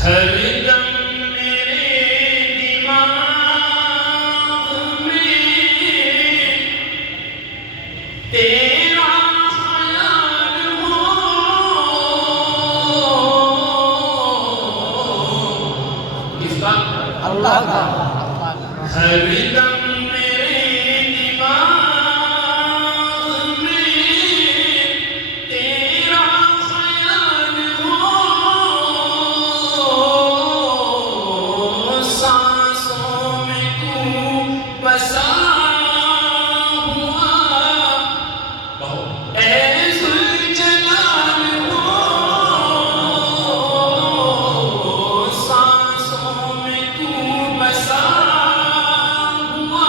हरदम मेरे दिमाग में तेरा ख्याल हो, किसका? अल्लाह का। हरदम मेरे दिमाग में तेरा ख्याल हो, सांसों में तू बसा हुआ, कहो ऐ ज़ुल्जलाल हो, सांसों में तू बसा हुआ,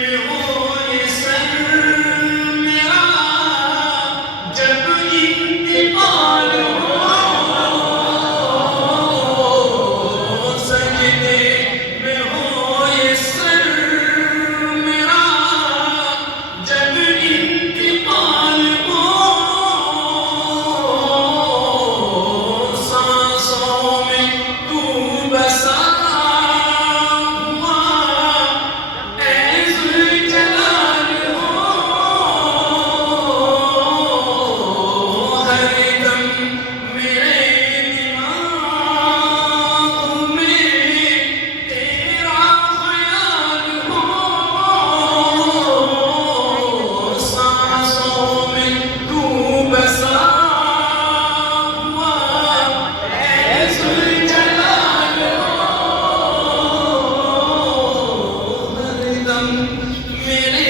में हो ये सर मेरा, जब इंतकाल हो सजदे में हो ये सर मेरा, जब इंतकाल हो सांसों में तू बसा हुआ, ऐ ज़ुल्जलाल हो हर दम मेरे दिमाग में तेरा ख्याल हो, सांसों में तू बसा हुआ, ऐ ज़ुल्जलाल हो हर दम मेरे